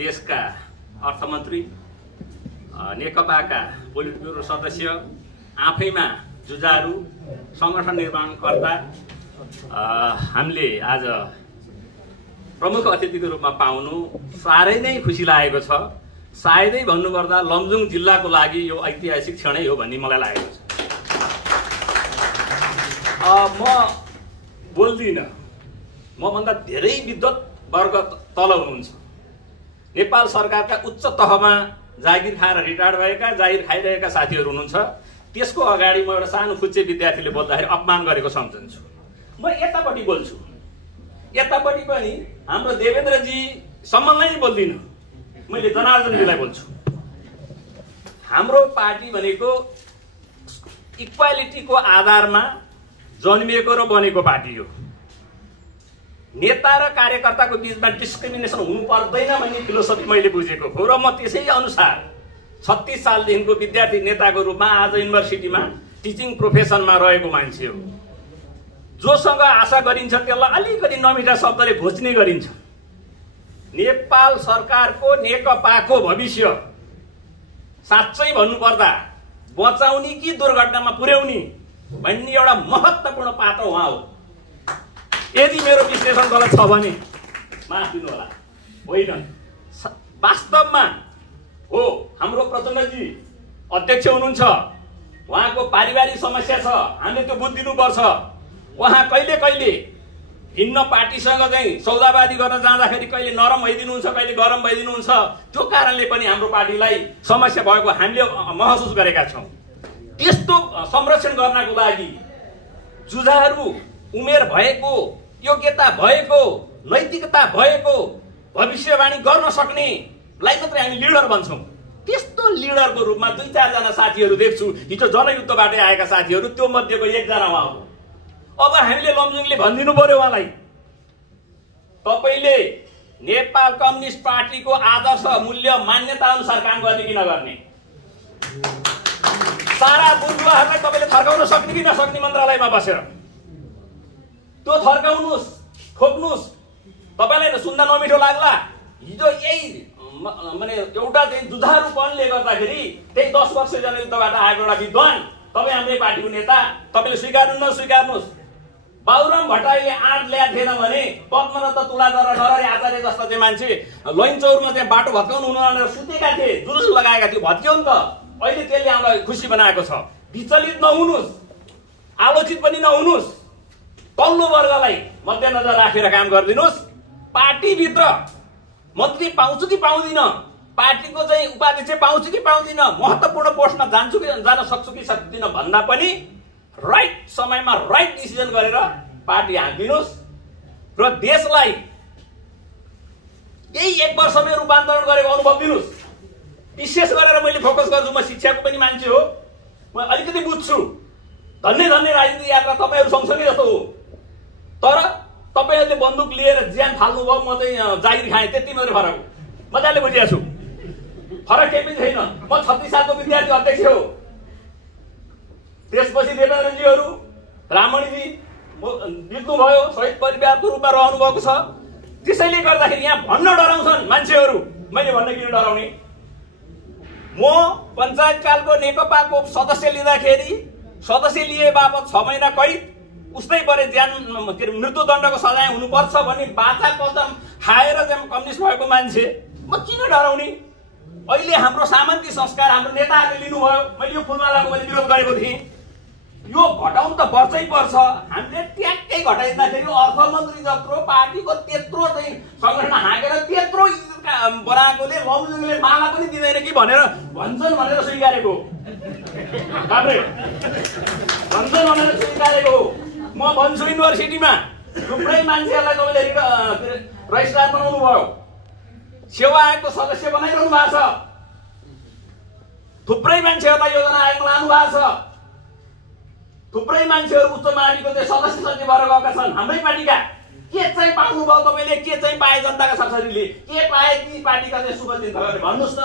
देशका अर्थमन्त्री, नेकपाका पोलिट ब्युरो सदस्य, आफैमा जुझारु संगठन निर्माणकर्ता हामीले आज प्रमुख अतिथिको रूपमा पाउनु साह्रै नै खुसी लागेको छ। सायदै भन्नुपर्दा लमजुङ जिल्लाको लागि यो ऐतिहासिक क्षणै हो भन्ने मलाई लागेको छ। म बोल्दिनँ, मभन्दा धेरै विद्वत वर्ग तल हुनुहुन्छ। नेपाल सरकारका उच्च तहमा जागिर खाएर रिटायर्ड भएका, जागिर खाइरहेका साथीहरू हुनुहुन्छ। त्यसको अगाडि म एउटा सानो फुच्चे विद्यार्थीले बोल्दाखेरि अपमान गरेको सम्झन्छु। म यतापट्टि बोल्छु, यतापट्टि पनि हाम्रो देवेन्द्रजी सम्मलाई बोल्दिनँ, मैले जनार्दनजीलाई बोल्छु। हाम्रो पार्टी भनेको इक्वालिटीको आधारमा जन्मिएको र बनेको पार्टी हो। नेता र कार्यकर्ताको बीचमा डिस्क्रिमिनेसन हुनु पर्दैन भन्ने फिलोसफी मैले बुझेको हो र म त्यसै अनुसार 36 सालदेखिको विद्यार्थी नेताको रूपमा आज युनिभर्सिटीमा टिचिङ प्रोफेसनमा रहेको मान्छे हो। जोसँग आशा गरिन्छ त्यसलाई अलिकति नमिठा शब्दले घोच्ने गरिन्छ। नेपाल सरकारको नेकपाको भविष्य साँच्चै भन्नुपर्दा बचाउने कि दुर्घटनामा पुर्याउने भन्ने एउटा महत्त्वपूर्ण पात्र उहाँ हो। यदि मेरो विश्लेषण गलत छ भने माफ दिनु होला। होइन, वास्तवमा हो हाम्रो प्रचण्डजी अध्यक्ष हुनुहुन्छ, उहाँको पारिवारिक समस्या छ, हामीले त्यो बुझिदिनुपर्छ। उहाँ कहिले कहिले भिन्न पार्टीसँग चाहिँ सौदाबाजी गर्न जाँदाखेरि कहिले नरम भइदिनुहुन्छ, कहिले गरम भइदिनुहुन्छ। त्यो कारणले पनि हाम्रो पार्टीलाई समस्या भएको हामीले महसुस गरेका छौँ। त्यस्तो संरक्षण गर्नको लागि जुझारु उमेर भएको, योग्यता भएको, नैतिकता भएको, भविष्यवाणी गर्न सक्नेलाई मात्रै हामी लिडर भन्छौँ। त्यस्तो लिडरको रूपमा 2-4 जना साथीहरू देख्छु, हिजो जनयुद्धबाटै आएका साथीहरू, त्यो मध्येको एकजना उहाँ हो। अब हामीले लमजुङले भनिदिनु पर्यो उहाँलाई, तपाईँले नेपाल कम्युनिस्ट पार्टीको आदर्श मूल्य मान्यता अनुसार काम गर्ने कि नगर्ने, सारा बुजुर्गहरूलाई तपाईँले थर्काउन सक्ने कि नसक्ने मन्त्रालयमा बसेर त्यो थर्काउनुहोस्, ठोक्नुहोस्। तपाईँलाई सुन्दा नमिठो लाग्ला, हिजो यही माने एउटा चाहिँ जुझारुपनले गर्दाखेरि त्यही 10 वर्ष जनयुद्धबाट आएको एउटा विद्वान तपाईँ हाम्रै पार्टीको नेता, तपाईँले स्वीकार्नु नस्वीकार्नुहोस्। बाबुराम भट्टराईले आँट ल्याएको थिएन भने पद्मरत्न तुलाधर र नरहरि आचार्य जस्ता चाहिँ मान्छे लैनचौरमा चाहिँ बाटो भत्काउनु हुन भनेर सुतेका थिए, जुलुस लगाएका थियो, भत्क्यो नि त। अहिले त्यसले हामीलाई खुसी बनाएको छ। विचलित नहुनुहोस्, आलोचित पनि नहुनुहोस्, तल्लो वर्गलाई मध्यनजर राखेर काम गरिदिनुहोस्। पार्टीभित्र मन्त्री पाउँछु कि पाउँदिन, पार्टीको चाहिँ उपाध्यक्ष पाउँछु कि पाउँदिन, महत्त्वपूर्ण पोस्टमा जान्छु कि जान सक्छु कि सक्दिनँ भन्दा पनि राइट समयमा राइट डिसिजन गरेर पार्टी हाँकिदिनुहोस् र देशलाई यही 1 वर्षमै रूपान्तरण गरेको अनुभव दिनुहोस्। विशेष गरेर मैले फोकस गर्छु, म शिक्षाको पनि मान्छे हो, म अलिकति बुझ्छु। धन्य धन्य राजनीतिक यात्रा तपाईँहरू सँगसँगै जस्तो हो, तर तपाईँहरूले बन्दुक लिएर ज्यान फाल्नुभयो, म चाहिँ जागिर खाएँ, त्यति मात्रै फरक हो। मजाले बुझिएको छु, फरक केही पनि छैन। म 36 सालको विद्यार्थी अध्यक्ष हो। त्यसपछि देवेन्द्रजीहरू, रामणीजी बित्नुभयो, शहीद परिवारको रूपमा रहनु भएको छ। त्यसैले गर्दाखेरि यहाँ भन्न डराउँछन् मान्छेहरू। मैले भन्न किन डराउने? म पञ्चायतकालको नेकपाको सदस्य लिँदाखेरि सदस्य लिए बापत 6 महिना कैद, उस्तै परे ज्यान के अरे मृत्युदण्डको सजाय हुनुपर्छ भन्ने बाचा कदम खाएर चाहिँ कम्युनिस्ट भएको मान्छे म किन डराउने? अहिले हाम्रो सामन्ती संस्कार हाम्रो नेताहरूले लिनुभयो, मैले यो फुलमालाको मैले विरोध गरेको थिएँ। यो घटाउनु त पर्छै पर्छ। हामीले ट्याक्कै घटाइदिँदाखेरि अर्थमन्त्री जत्रो पार्टीको त्यत्रो चाहिँ सङ्गठन हाँकेर त्यत्रो बनाएकोले लमजुङले माला पनि दिँदैन कि भनेर भन्छन् भनेर स्वीकारेको, भन्छन् भनेर स्वीकारेको। म भन्छु युनिभर्सिटीमा थुप्रै मान्छेहरूलाई तपाईँले रजिस्ट्रार बनाउनु भयो, सेवा आयोगको सदस्य बनाइरहनु भएको छ, थुप्रै मान्छेहरूलाई योजना आयोगमा लानु भएको छ, थुप्रै मान्छेहरू उच्च माविको चाहिँ सदस्य सचिव भएर गएका छन् हाम्रै पार्टीका। के चाहिँ पाउनुभयो तपाईँले? के चाहिँ पाए जनताका सरसरीले? के पाए ती पार्टीका चाहिँ शुभचिन्तक गरेर भन्नुहोस् न।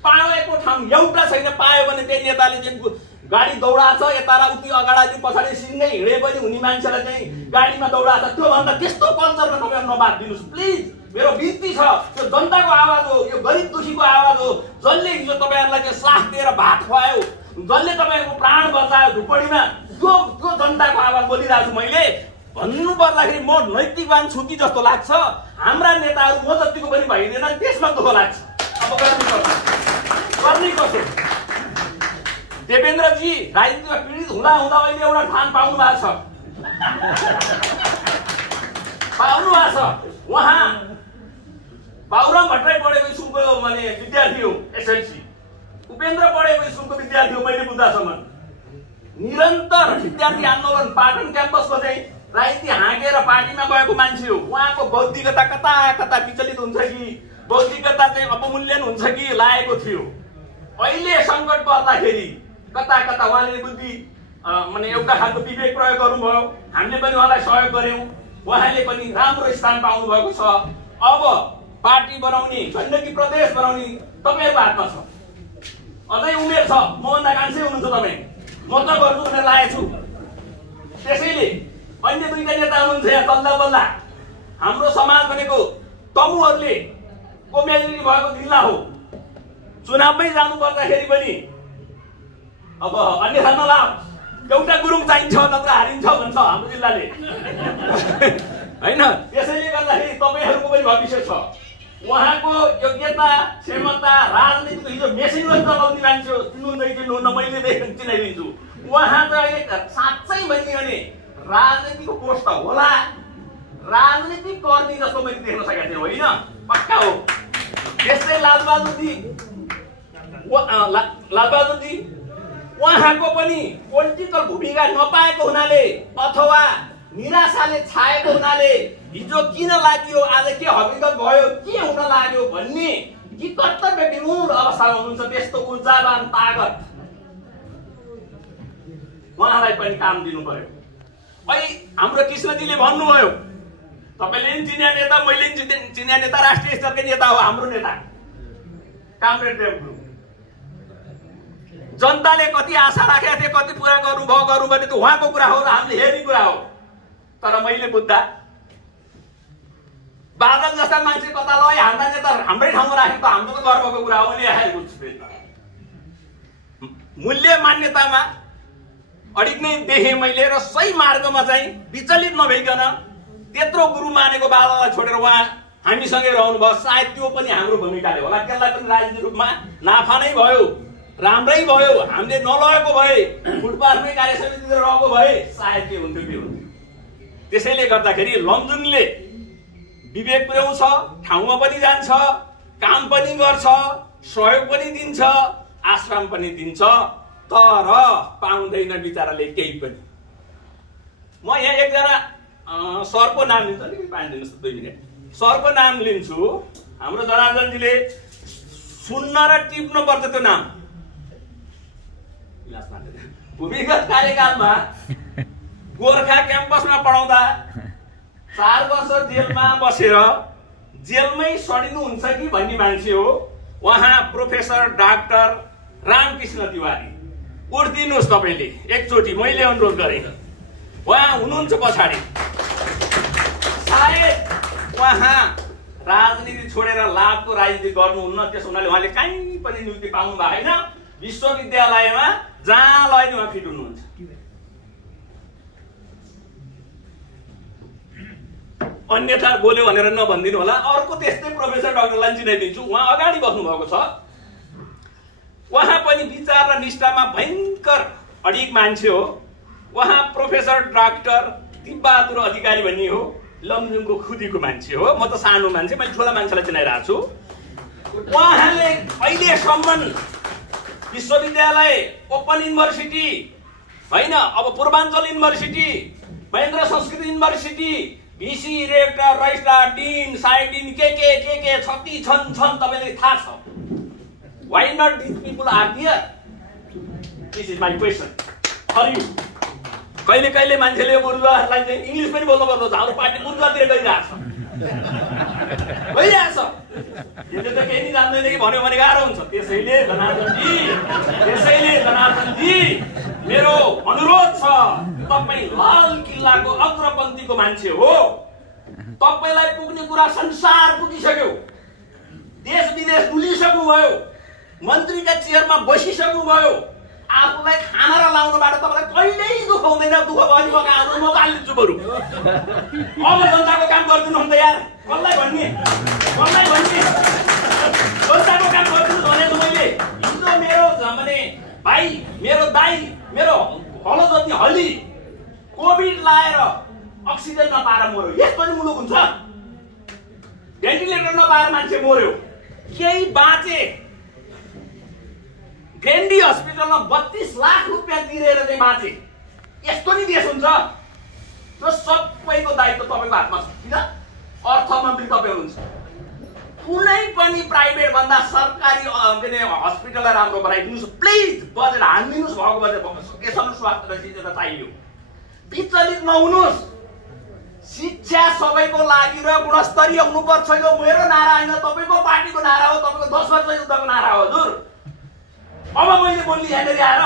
पाएको ठाउँ एउटा छैन। पायो भने त्यही नेताले चाहिँ गाडी दौडाछ, यता र उति अगाडि पछाडि सिँगै हिँडे पनि हुने मान्छेलाई चाहिँ गाडीमा दौडाछ। त्योभन्दा त्यस्तो कल्चरमा तपाईँ नबाद दिनुहोस् प्लिज। मेरो बिन्ती छ, यो जनताको आवाज हो, यो गरिब दुखीको आवाज हो, जसले हिजो तपाईँहरूलाई त्यो साथ दिएर भात खुवायो, जसले तपाईँको प्राण बचायो झुपडीमा, त्यो जनताको आवाज बोलिरहेको छु मैले। भन्नु पर्दाखेरि म नैतिकवान छु कि जस्तो लाग्छ। हाम्रा नेताहरू म जतिको पनि भइदिएन, त्यसमा दुःख लाग्छ। अब गर्नै पर्छ। देवेन्द्रजी राजनीतिमा पीडित हुँदा हुँदा अहिले एउटा ठान पाउनु भएको छ। उहाँ बाबुराम भट्टराई पढेको स्कुलको माने विद्यार्थी हो, एसएलसी। उपेन्द्र पढेको स्कुलको विद्यार्थी हो मैले बुझ्दासम्म। निरन्तर विद्यार्थी आन्दोलन पाटन क्याम्पसको चाहिँ राजनीति हाँकेर पार्टीमा गएको मान्छे हो। उहाँको बौद्धिकता कता कता विचलित हुन्छ कि बौद्धिकता चाहिँ अपमूल्यन हुन्छ कि लागेको थियो। अहिले सङ्कट पर्दाखेरि कता कता उहाँले बुद्धि माने एउटा खालको विवेक प्रयोग गर्नुभयो। हामीले पनि उहाँलाई सहयोग गर्यौँ। उहाँले पनि राम्रो स्थान पाउनु भएको छ। अब पार्टी बनाउने, गण्डकी प्रदेश बनाउने तपाईँहरूको हातमा छ। अझै उमेर छ, मभन्दा कान्छै हुनुहुन्छ तपाईँ। म त गर्छु भनेर लागेको छु। त्यसैले अन्य दुईटा नेता हुनुहुन्छ यहाँ बल्ल बल्ल। हाम्रो समाज भनेको तमुहरूले को मेजोरिटी भएको जिल्ला हो। चुनावमै जानु पर्दाखेरि पनि अब अन्यथा नलाओ, एउटा गुरुङ चाहिन्छ नत्र हारिन्छ भन्छ हाम्रो जिल्लाले, होइन? त्यसैले गर्दाखेरि तपाईँहरूको पनि भविष्य छ। उहाँको योग्यता, क्षमता, राजनीतिको हिजो मेसिनलाई चलाउने मान्छे चिन्नुहुन्न, मैले चिनाइदिन्छु। उहाँ त अहिले साँच्चै भन्ने भने राजनीतिको पोस्ट त होला, राजनीतिक कर्मी जस्तो मैले देख्न सकेको थिएँ, होइन? पक्का हो। त्यस्तै लालबहादुरजी उहाँको पनि पोलिटिकल भूमिका नपाएको हुनाले अथवा निराशाले छाएको हुनाले हिजो किन लाग्यो, आज के हकीकत भयो, के हुन लाग्यो भन्ने कि कर्तव्य विमूढ अवस्थामा हुनुहुन्छ। त्यस्तो ऊर्जावान तागत उहाँलाई पनि काम दिनु पर्यो। अहिले हाम्रो कृष्णजीले भन्नुभयो, तपाईँले पनि चिनिया नेता, मैले पनि चिनिया नेता, राष्ट्रिय स्तरकै नेता हो हाम्रो नेता कामरेड देवगुरु। जनताले कति आशा राखेका थिए, कति पुरा गर्नुभयो भने त उहाँको कुरा हो र हामीले हेर्ने कुरा हो। तर मैले बुझ्दा बादल जस्ता मान्छे कता लय हाम्रा नेता हाम्रै ठाउँमा राखेको त हाम्रो त गर्वको कुरा हो नि। आएर बुझ्छु मूल्य मान्यतामा अडिक नै देखेँ मैले र सही मार्गमा चाहिँ विचलित नभइकन त्यत्रो गुरु मानेको बादललाई छोडेर उहाँ हामीसँगै रहनुभयो। सायद त्यो पनि हाम्रो भूमिकाले होला। त्यसलाई पनि राजनीतिक रूपमा नाफा नै भयो, राम्रै भयो। हामीले नलगेको भए, फुटपाथमै कार्यसमितितिर रहेको भए सायद के हुन्थ्यो के हुन्थ्यो। त्यसैले गर्दाखेरि लमजुङले विवेक पुर्याउँछ, ठाउँमा पनि जान्छ, काम पनि गर्छ, सहयोग पनि दिन्छ, आश्रम पनि दिन्छ, तर पाउँदैन बिचाराले केही पनि। म यहाँ एकजना सरको नाम लिन्छु, अलिकति पानी दिनुहोस् 2 मिनट। सरको नाम लिन्छु। हाम्रो जनार्दनजीले सुन्न र टिप्नु पर्छ त्यो नाम। भूमिगत कार्यकालमा गोर्खा क्याम्पसमा पढाउँदा 4 वर्ष जेलमा बसेर जेलमै सडिनुहुन्छ कि भन्ने मान्छे हो उहाँ प्रोफेसर डाक्टर रामकृष्ण तिवारी। उठ्दिनुहोस् तपाईँले एकचोटि, मैले अनुरोध गरेँ। उहाँ हुनुहुन्छ पछाडि। सायद उहाँ राजनीति छोडेर लाभको राजनीति गर्नुहुन्न, त्यसो हुनाले उहाँले कहीँ पनि नियुक्ति पाउनु भएको होइन। विश्वविद्यालयमा जहाँ लैन उहाँ फिट हुनुहुन्छ। अन्यथा बोल्यो भनेर नभनिदिनु होला। अर्को त्यस्तै प्रोफेसर डाक्टरलाई चिनाइदिन्छु। उहाँ अगाडि बस्नु भएको छ। उहाँ पनि विचार र निष्ठामा भयङ्कर अडिग मान्छे हो। उहाँ प्रोफेसर डाक्टर दिपबहादुर अधिकारी भन्ने हो, लमजुङको खुदीको मान्छे हो। म त सानो मान्छे, मैले ठुला मान्छेलाई चिनाइरहेको छु। उहाँले अहिलेसम्म विश्वविद्यालय, ओपन युनिभर्सिटी होइन, अब पूर्वाञ्चल युनिभर्सिटी, महेन्द्र संस्कृत युनिभर्सिटी, भिसी, रेक्टर, रजिस्ट्रार, डिन, साइड डिन, के छति छन् तपाईँले थाहा छ। Why not these people are here? This is my question for you. कहिले कहिले मान्छेले बुर्जुवाहरूलाई चाहिँ इङ्ग्लिस पनि बोल्नु पर्छ। हाम्रो पार्टी बुर्जुवातिर गइरहेछ, भइरहेछ। यसले त केही जान्दैन कि भन्यो भने गाह्रो हुन्छ। त्यसैले जनार्दनजी मेरो अनुरोध छ, तपाईँ लाल किल्लाको अग्रपन्थीको मान्छे हो। तपाईलाई पुग्ने कुरा संसार पुगिसक्यो, देश विदेश डुलिसक्नुभयो, मन्त्रीका चेयरमा बसिसक्नुभयो, आफूलाई खाना र लाउनबाट तपाईँलाई कहिल्यै दुःख हुँदैन। दुःख भयो भने म कहाँ आउनु, म गालिदिन्छु बरु। अब जनताको काम गरिदिनुहुन्छ यार, कसलाई भन्ने जनताको काम गरिदिनु भनेको मैले। हिजो मेरो भने भाइ, मेरो दाइ, मेरो हलो जति हली कोभिड लाएर अक्सिजन नपाएर मर्यो। यस्तो नि मुलुक हुन्छ? भेन्टिलेटर नपाएर मान्छे मर्यो, केही बाँचे। ग्रेन्डी हस्पिटलमा 32 लाख रुपियाँ तिरेर चाहिँ बाँचे। यस्तो नि देश हुन्छ? त्यो सबैको दायित्व तपाईँको हातमा छ। किन? अर्थमन्त्री तपाईँ हुनुहुन्छ। कुनै पनि प्राइभेट भन्दा सरकारी हस्पिटललाई राम्रो बनाइदिनुहोस् प्लिज। बजेट हानिदिनुहोस्, भएको बजेट सकेसम्म स्वास्थ्य र शिक्षा चाहियो। विचलित नहुनुहोस्। शिक्षा सबैको लागि र गुणस्तरीय हुनुपर्छ। यो मेरो नारा होइन, तपाईँको पार्टीको नारा हो, तपाईँको 10 वर्ष युद्धको नारा हो। हजुर अब मैले बोल्ने यहाँनिर आएर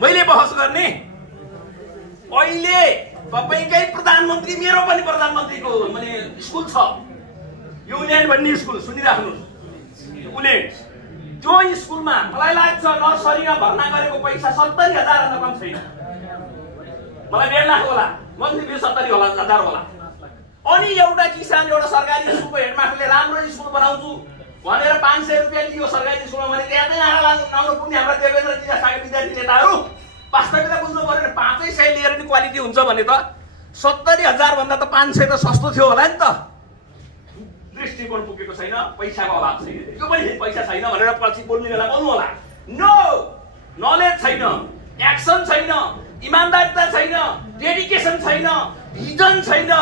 मैले बहस गर्ने। अहिले तपाईँकै प्रधानमन्त्री, मेरो पनि प्रधानमन्त्रीको स्कुल छ, युल्यान्ड भन्ने स्कुल, सुनिराख्नुहोस्। युल्यान्ड त्यो स्कुलमा मलाई लाग्छ नर्सरीमा भर्ना गरेको पैसा 70,000 भन्दा कम छैन। मलाई 1.5 लाख होला, मन्थली 70,000 होला। अनि एउटा किसान एउटा सरकारी स्कुलको हेडमास्टरले राम्रो स्कुल बनाउँछु भनेर 500 रुपियाँ लियो सरकारी स्कुलमा भने त्यहाँ नारा लाउनु पुग्ने हाम्रा देवेन्द्रजी जस्ता विद्यार्थी नेताहरू वास्तविकता बुझ्नु पर्यो नि। 500 लिएर नि क्वालिटी हुन्छ भने त 70,000 भन्दा त 500 त सस्तो थियो होला नि त। दृष्टिकोण पुगेको छैन, पैसाको अभाव छैन। त्यो पनि पैसा छैन भनेर पछि बोल्ने बेला बोल्नु होला। नो, नलेज छैन, एक्सन छैन, इमानदारिता छैन, डेडिकेसन छैन, भिजन छैन,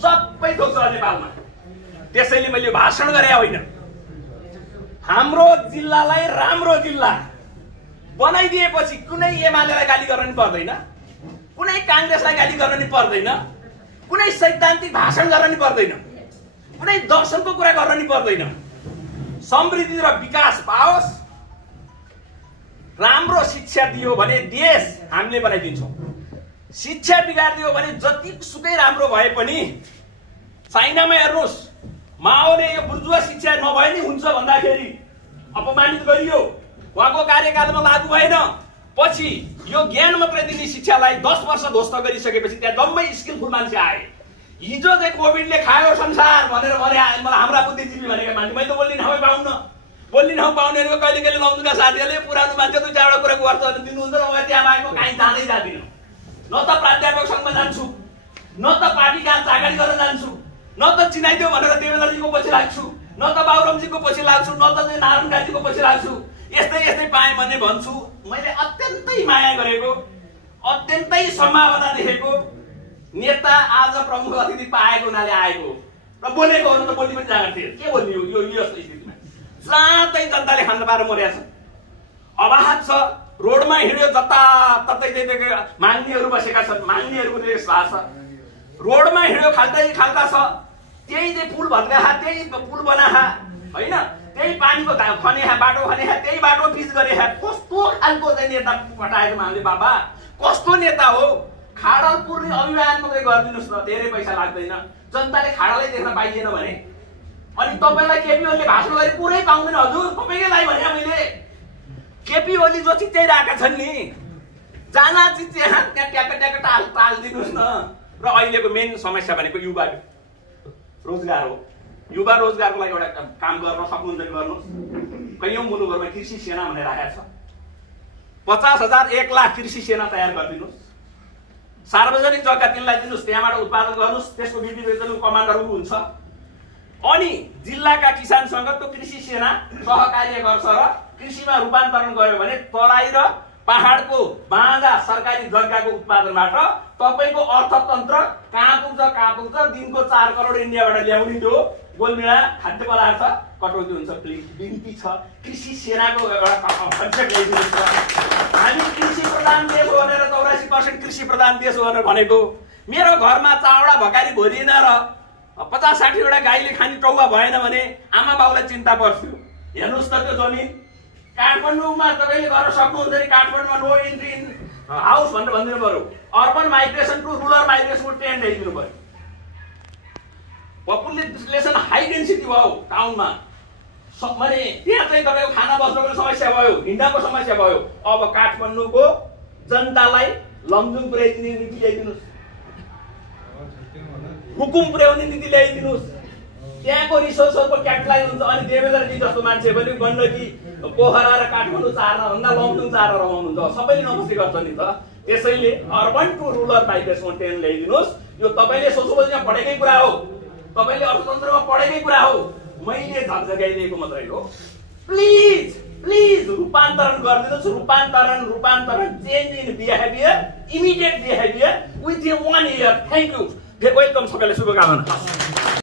सबै थोक छ नेपालमा। त्यसैले मैले भाषण गरे होइन। हाम्रो जिल्लालाई राम्रो जिल्ला बनाइदिएपछि कुनै एमालेलाई गाली गर्न नि पर्दैन, कुनै कांग्रेसलाई गाली गर्न नि पर्दैन, कुनै सैद्धान्तिक भाषण गर्न नि पर्दैन, कुनै दर्शनको कुरा गर्न नि पर्दैन। समृद्धि र विकास पाओस्, राम्रो शिक्षा दियो भने देश हामीले बनाइदिन्छौँ। शिक्षा बिगारिदियो भने जतिसुकै राम्रो भए पनि, चाइनामा हेर्नुहोस्, माओले यो बुर्जुवा शिक्षा नभए नि हुन्छ भन्दाखेरि अपमानित गरियो, उहाँको कार्यकालमा लागू भएन। पछि यो ज्ञान मात्रै दिने शिक्षालाई 10 वर्ष ध्वस्त गरिसकेपछि त्यहाँ जम्मै स्किलफुल मान्छे आए। हिजो चाहिँ कोभिडले खायो संसार भनेर मलाई हाम्रा बुद्धिजीवी भनेका मान्छे, मैले त बोल्ने ठाउँमै पाउन्न। बोल्ने ठाउँ पाउनेहरूको कहिले कहिले लौनुका साथीहरूले पुरानो मान्छे 2-4 कुरा गर्छ भने दिनुहुन्छ र म त्यहाँ आएको काहीँ जाँदै जाँदिनँ। न त प्राध्यापक सङ्घमा जान्छु, न त पार्टी अगाडि गर्न जान्छु, न त चिनाइदियो भनेर देवेन्द्रजीको पछि लाग्छु, न त बाबुरामजीको पछि लाग्छु, न त नारायण गाजीको पछि लाग्छु। यस्तै यस्तै पाएँ भने भन्छु। मैले अत्यन्तै माया गरेको, अत्यन्तै सम्भावना देखेको नेता आज प्रमुख अतिथि पाएको हुनाले आएको र बोलेको हो त बोल्ने पनि जाँगर थियो। के बोल्ने हो यो यस्तो स्थितिमा? जतै जनताले खान पाएर मर्या छ, अभाव छ, रोडमा हिँड्यो जताततै माग्नेहरू बसेका छन्, माग्नेहरूको देश भएको छ। रोडमा हिँड्यो खाल्टा छ, त्यही चाहिँ पुल भत्काहा, त्यही पुल बनाहा होइन, त्यही पानीको खने बाटो खने, त्यही बाटो पिच गरे। कस्तो खालको चाहिँ नेता पठाएको हामीले बाबा, कस्तो नेता हो? खाडल पुर्ने अभियान मात्रै गरिदिनुहोस् न, धेरै पैसा लाग्दैन। जनताले खाडलै देख्न पाइएन भने अनि तपाईँलाई केपी ओलीले भाषण गरे पुरै पाउँदैन। हजुर तपाईँकै लागि भने मैले केपी ओली जो चिच्याइरहेका छन् नि, जाना चिच्या त्यहाँ ट्याक टाल दिनुहोस् न। र अहिलेको मेन समस्या भनेको युवा रोजगार हो। युवा रोजगारको लागि एउटा काम गर्न सक्नुहुन्छ भने गर्नुहोस्। कैयौँ मुलुकहरूमा कृषि सेना भनेर राखेको छ। 50,000 1 लाख कृषि सेना तयार गरिदिनुहोस्। सार्वजनिक जग्गा तिनलाई दिनुहोस्, त्यहाँबाट उत्पादन गर्नुहोस्, त्यसको बिक्री कमान्डरहरू हुन्छ। अनि जिल्लाका किसानसँग त्यो कृषि सेना सहकार्य गर्छ र कृषिमा रूपान्तरण गर्यो भने तराई र पहाडको बाँझा सरकारी जग्गाको उत्पादनबाट तपाईँको अर्थतन्त्र कहाँ पुग्छ। दिनको 4 करोड इन्डियाबाट ल्याउने त्यो गोलमिला खाद्य पदार्थ कटौती हुन्छ। प्लिज बिन्ती छ, कृषि सेनाको एउटा कन्सेप्ट ल्याइदिनुहोस्। हामी कृषि प्रधान देश हो भनेर 84% कृषि प्रधान देश हो भनेर भनेको। मेरो घरमा चावडा भकारी भरिएन र 50-60 वटा गाईले खाने टौवा भएन भने आमा बाउलाई चिन्ता पर्छु। हेर्नुहोस् त त्यो जमिन काठमाडौँमा तपाईँले गर्न सक्नुहुन्छ नि। काठमाडौँमा नो इन्ट्री इन हाउस भनेर भनिदिनु पर्यो। अर्बन माइग्रेसन टु रुरल माइग्रेसनको ट्रेन्ड ल्याइदिनु पर्यो। पपुलेसन हाई डेन्सिटी भयो टाउनमा, माने त्यहाँ चाहिँ तपाईँको खाना बस्नको समस्या भयो, हिँड्नको समस्या भयो। अब काठमाडौँको जनतालाई लमजुङ पुर्याइदिने नीति ल्याइदिनुहोस्, हुकुम पुर्याउने नीति ल्याइदिनुहोस्। त्यहाँको रिसोर्सहरूको क्यापिटलाइज हुन्छ। अनि देवेन्द्रजी जस्तो मान्छे पनि गण्डकी पोखरा र काठमाडौँ चार्नभन्दा लमजुङ चारेर रमाउनुहुन्छ, सबैले नमस्ते गर्छ नि त। त्यसैले urban to rural migration trend ल्याइदिनुहोस्। यो तपाईँले सोसियोलोजीमा पढेकै कुरा हो, तपाईँले अर्थतन्त्रमा पढेकै कुरा हो, मैले झकझगाइदिएको मात्रै हो। प्लिज प्लिज रूपान्तरण गरिदिनुहोस्। रूपान्तरण change in behaviour, immediate behaviour with in 1 year। Thank you, welcome, सबैलाई शुभकामना।